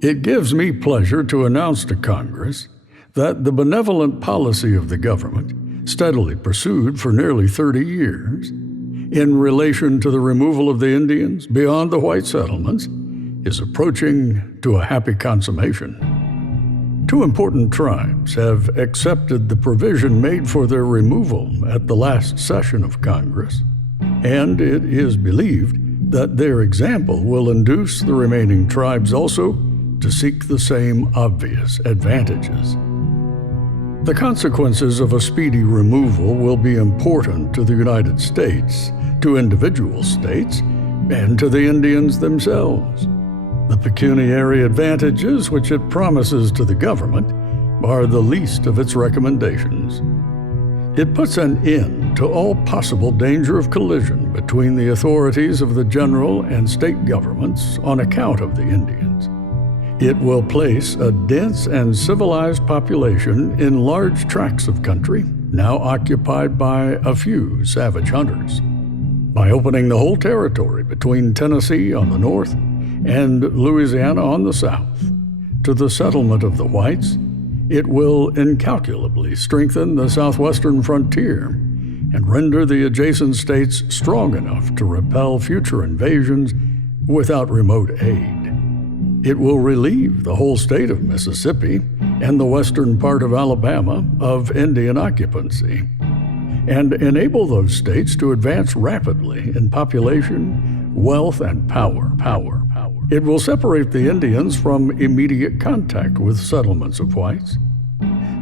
It gives me pleasure to announce to Congress that the benevolent policy of the government, steadily pursued for nearly 30 years, in relation to the removal of the Indians beyond the white settlements, is approaching to a happy consummation. Two important tribes have accepted the provision made for their removal at the last session of Congress, and it is believed that their example will induce the remaining tribes also to seek the same obvious advantages. The consequences of a speedy removal will be important to the United States, to individual states, and to the Indians themselves. The pecuniary advantages which it promises to the government are the least of its recommendations. It puts an end to all possible danger of collision between the authorities of the general and state governments on account of the Indians. It will place a dense and civilized population in large tracts of country now occupied by a few savage hunters. By opening the whole territory between Tennessee on the north and Louisiana on the south to the settlement of the whites, it will incalculably strengthen the southwestern frontier and render the adjacent states strong enough to repel future invasions without remote aid. It will relieve the whole state of Mississippi and the western part of Alabama of Indian occupancy, and enable those states to advance rapidly in population, wealth, and power. It will separate the Indians from immediate contact with settlements of whites,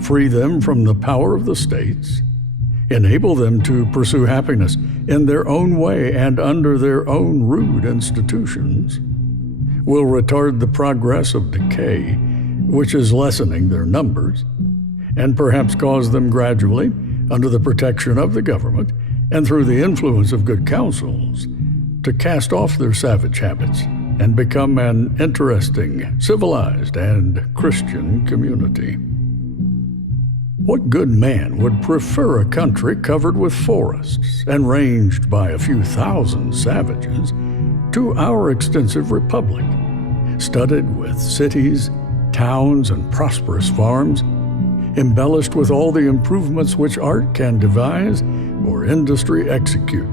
free them from the power of the states, enable them to pursue happiness in their own way and under their own rude institutions, will retard the progress of decay, which is lessening their numbers, and perhaps cause them gradually, under the protection of the government and through the influence of good counsels, to cast off their savage habits and become an interesting, civilized, and Christian community. What good man would prefer a country covered with forests and ranged by a few thousand savages to our extensive republic, studded with cities, towns, and prosperous farms, embellished with all the improvements which art can devise or industry execute,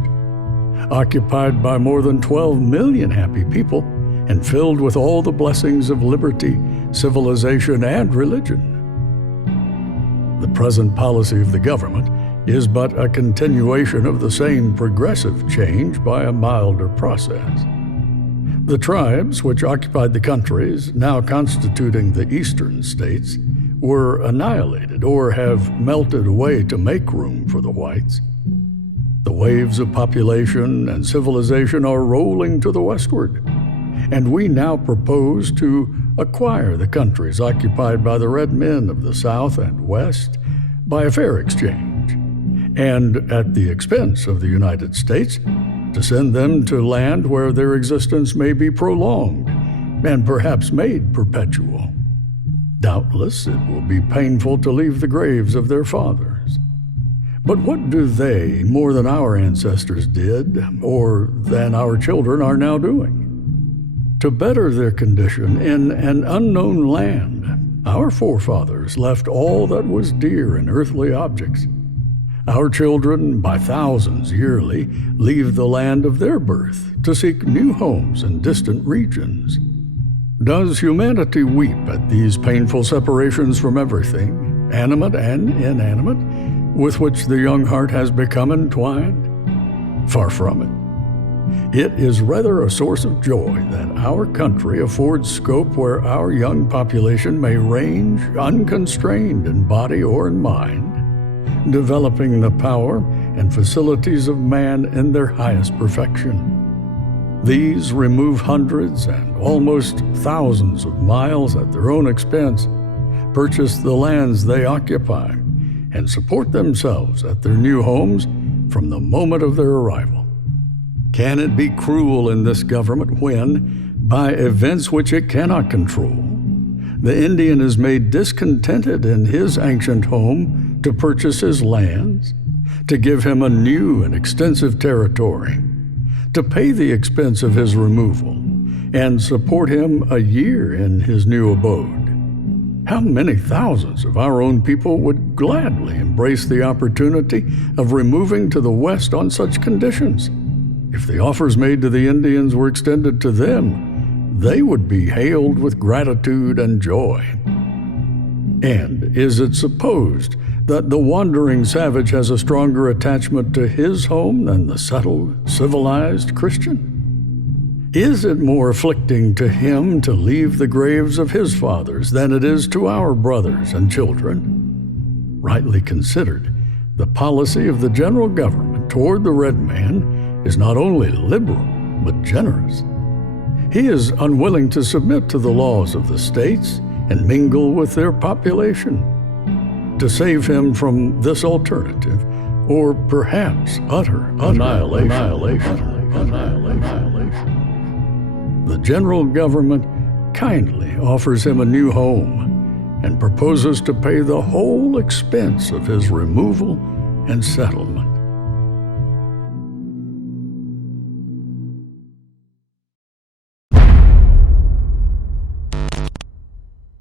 occupied by more than 12 million happy people, and filled with all the blessings of liberty, civilization, and religion. The present policy of the government is but a continuation of the same progressive change by a milder process. The tribes which occupied the countries now constituting the eastern states were annihilated or have melted away to make room for the whites. The waves of population and civilization are rolling to the westward, and we now propose to acquire the countries occupied by the red men of the South and West by a fair exchange, and at the expense of the United States, to send them to land where their existence may be prolonged and perhaps made perpetual. Doubtless it will be painful to leave the graves of their fathers. But what do they, more than our ancestors did, or than our children are now doing? To better their condition in an unknown land, our forefathers left all that was dear in earthly objects. Our children, by thousands yearly, leave the land of their birth to seek new homes in distant regions. Does humanity weep at these painful separations from everything, animate and inanimate, with which the young heart has become entwined? Far from it. It is rather a source of joy that our country affords scope where our young population may range unconstrained in body or in mind, developing the power and facilities of man in their highest perfection. These remove hundreds and almost thousands of miles at their own expense, purchase the lands they occupy, and support themselves at their new homes from the moment of their arrival. Can it be cruel in this government when, by events which it cannot control, the Indian is made discontented in his ancient home to purchase his lands, to give him a new and extensive territory, to pay the expense of his removal, and support him a year in his new abode. How many thousands of our own people would gladly embrace the opportunity of removing to the West on such conditions? If the offers made to the Indians were extended to them, they would be hailed with gratitude and joy. And is it supposed that the wandering savage has a stronger attachment to his home than the settled, civilized Christian? Is it more afflicting to him to leave the graves of his fathers than it is to our brothers and children? Rightly considered, the policy of the general government toward the red man is not only liberal, but generous. He is unwilling to submit to the laws of the states and mingle with their population. To save him from this alternative, or perhaps utter annihilation. The general government kindly offers him a new home and proposes to pay the whole expense of his removal and settlement.